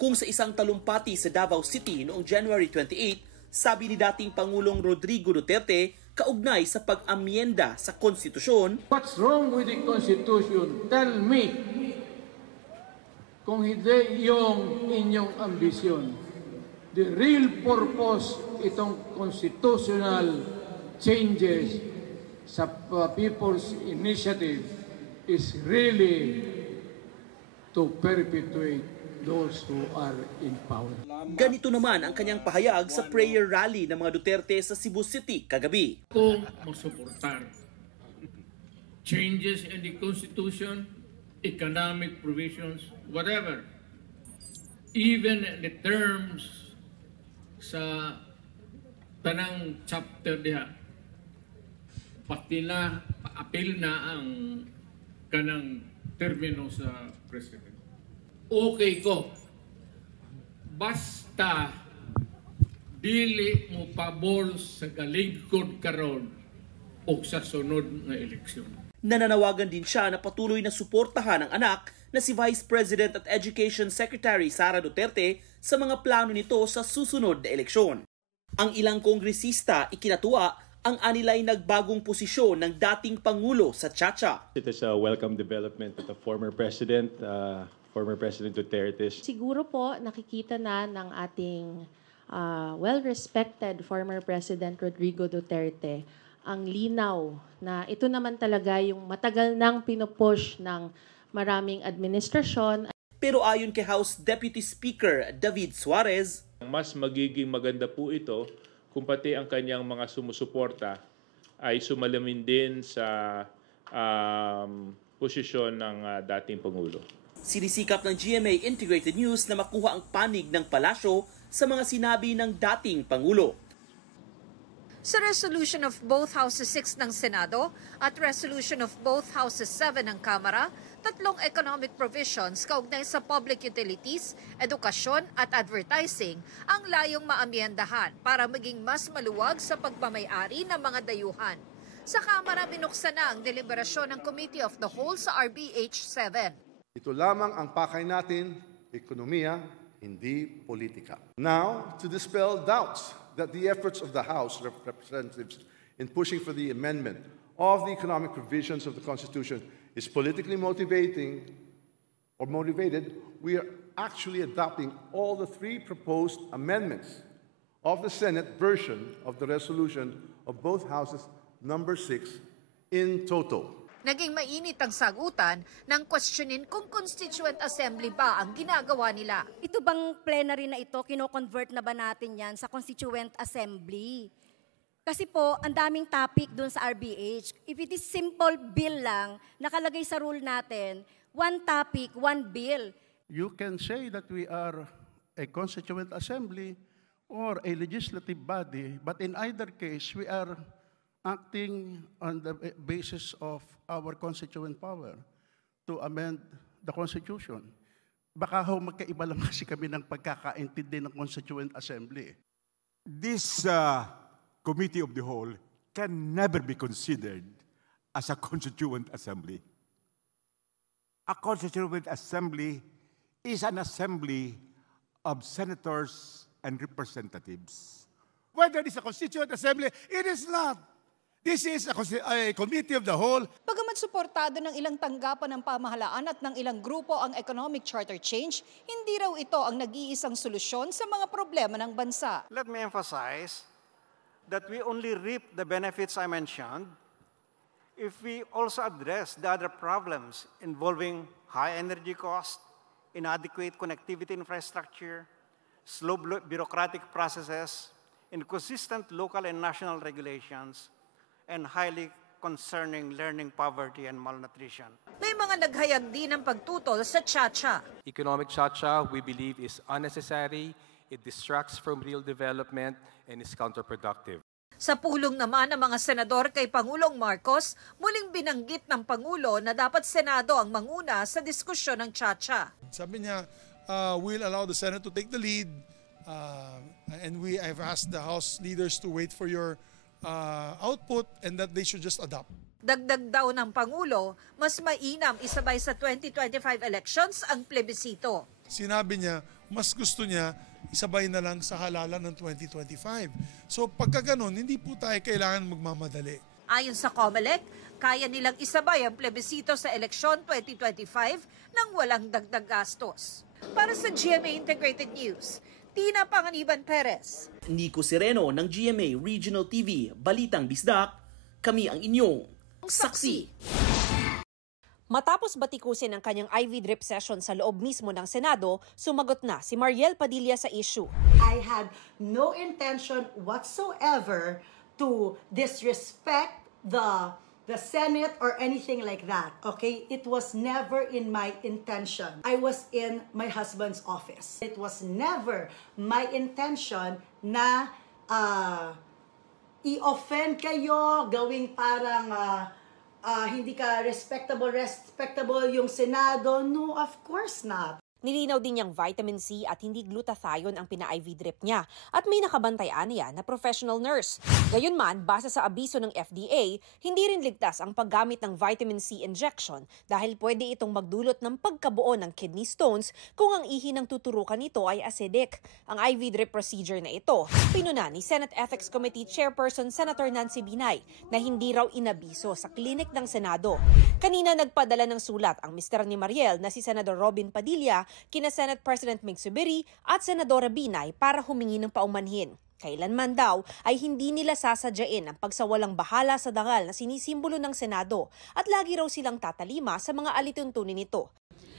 Kung sa isang talumpati sa Davao City noong January 28, sabi ni dating Pangulong Rodrigo Duterte kaugnay sa pag-amyenda sa konstitusyon, "What's wrong with the Constitution? Tell me kung hindi yung inyong ambisyon. The real purpose itong constitutional changes sa People's Initiative is really to perpetuate those who are in power." Ganito naman ang kanyang pahayag sa prayer rally ng mga Duterte sa Cebu City kagabi. Kung masuportar changes in the Constitution, economic provisions, whatever, even the terms sa tanang chapter diha, pati na apil na ang kanang termino sa President. Okay ko, basta dili mo pabor sa galingkod karon o sa sunod nga eleksyon. Nananawagan din siya na patuloy na suportahan ang anak na si Vice President at Education Secretary Sara Duterte sa mga plano nito sa susunod na eleksyon. Ang ilang kongresista ikinatuwa ang anilay nagbagong posisyon ng dating Pangulo sa Chacha. It is a welcome development that the former President Duterte. Siguro po nakikita na ng ating well-respected former President Rodrigo Duterte ang linaw na ito naman talaga yung matagal nang pinupush ng maraming administrasyon. Pero ayon kay House Deputy Speaker David Suarez, mas magiging maganda po ito kung pati ang kanyang mga sumusuporta ay sumalamin din sa posisyon ng dating Pangulo. Sinisikap ng GMA Integrated News na makuha ang panig ng palasyo sa mga sinabi ng dating Pangulo. Sa resolution of both Houses 6 ng Senado at resolution of both Houses 7 ng Kamara, tatlong economic provisions kaugnay sa public utilities, edukasyon at advertising ang layong maamyendahan para maging mas maluwag sa pagmamayari ng mga dayuhan. Sa Kamara, binuksan na ang deliberasyon ng Committee of the Whole sa RBH 7. Ito lamang ang pakay natin, ekonomiya, hindi politika. Now, to dispel doubts that the efforts of the House of Representatives in pushing for the amendment of the economic provisions of the Constitution is politically motivated, we are actually adopting all the three proposed amendments of the Senate version of the resolution of both Houses number 6 in total. Naging mainit ang sagutan ng questionin kung Constituent Assembly ba ang ginagawa nila. Ito bang plenary na ito, kino-convert na ba natin yan sa Constituent Assembly? Kasi po, ang daming topic dun sa RBH. If it is simple bill lang, nakalagay sa rule natin, one topic, one bill. You can say that we are a Constituent Assembly or a legislative body, but in either case, we are acting on the basis of our constituent power to amend the Constitution. Baka ho magkaiba lang kasi kami ng pagkakaintindi ng Constituent Assembly. This Committee of the Whole can never be considered as a Constituent Assembly. A Constituent Assembly is an assembly of senators and representatives. Whether it is a Constituent Assembly, it is not. This is a Committee of the Whole. Bagamat suportado ng ilang tanggapan ng pamahalaan at ng ilang grupo ang economic charter change, hindi raw ito ang nag-iisang solusyon sa mga problema ng bansa. Let me emphasize that we only reap the benefits I mentioned if we also address the other problems involving high energy cost, inadequate connectivity infrastructure, slow bureaucratic processes, inconsistent local and national regulations, and highly concerning learning poverty and malnutrition. May mga naghayag din ng pagtutol sa Chacha. Economic Chacha, we believe, is unnecessary, it distracts from real development, and is counterproductive. Sa pulong naman ng mga senador kay Pangulong Marcos, muling binanggit ng Pangulo na dapat Senado ang manguna sa diskusyon ng Chacha. Sabi niya, we'll allow the Senate to take the lead, and I've asked the House leaders to wait for your output and that they should just adopt. Dagdag daw ng Pangulo, mas mainam isabay sa 2025 elections ang plebisito. Sinabi niya, mas gusto niya isabay na lang sa halalan ng 2025. So pagka ganun, hindi po tayo kailangan magmamadali. Ayon sa COMELEC, kaya nilang isabay ang plebisito sa eleksyon 2025 nang walang dagdag gastos. Para sa GMA Integrated News, Tina Panganiban Perez. Nico Sereno ng GMA Regional TV, Balitang Bisdak, kami ang inyong saksi. Matapos batikusin ang kanyang IV drip session sa loob mismo ng Senado, sumagot na si Mariel Padilla sa issue. I had no intention whatsoever to disrespect the Senate or anything like that, okay? It was never in my intention. I was in my husband's office. It was never my intention na i-offend kayo, gawing parang hindi ka respectable yung Senado. No, of course not. Nilinaw din niyang vitamin C at hindi glutathione ang pina-IV drip niya at may nakabantayan niya na professional nurse. Gayunman, base sa abiso ng FDA, hindi rin ligtas ang paggamit ng vitamin C injection dahil pwede itong magdulot ng pagkabuo ng kidney stones kung ang ihi ng tuturukan nito ay acidic. Ang IV drip procedure na ito, pinuna ni Senate Ethics Committee Chairperson Senator Nancy Binay na hindi raw inabiso sa klinik ng Senado. Kanina nagpadala ng sulat ang mister ni Mariel na si Senador Robin Padilla kina Senate President Mig Zubiri at Senadora Binay para humingi ng paumanhin. Kailanman daw ay hindi nila sasadyain ang pagsawalang bahala sa dangal na sinisimbolo ng Senado at lagi raw silang tatalima sa mga alituntunin nito.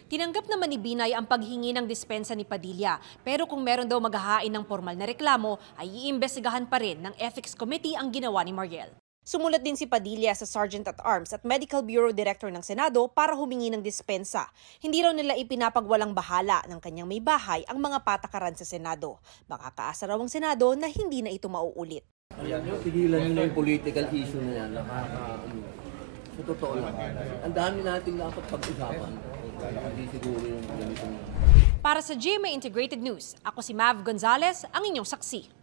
Tinanggap naman ni Binay ang paghingi ng dispensa ni Padilla, pero kung meron daw maghahain ng formal na reklamo ay iimbestigahan pa rin ng Ethics Committee ang ginawa ni Mariel. Sumulat din si Padilla sa Sergeant at Arms at Medical Bureau Director ng Senado para humingi ng dispensa. Hindi raw nila ipinapagwalang bahala ng kanyang may bahay ang mga patakaran sa Senado. Makakaasa raw ang Senado na hindi na ito mauulit. Ayan nyo, pigilan nyo na yung political issue na yan. Sa totoo lang. Ang dami natin dapat pag-usapan. Hindi siguro yung ganitong... Para sa GMA Integrated News, ako si Mav Gonzalez, ang inyong saksi.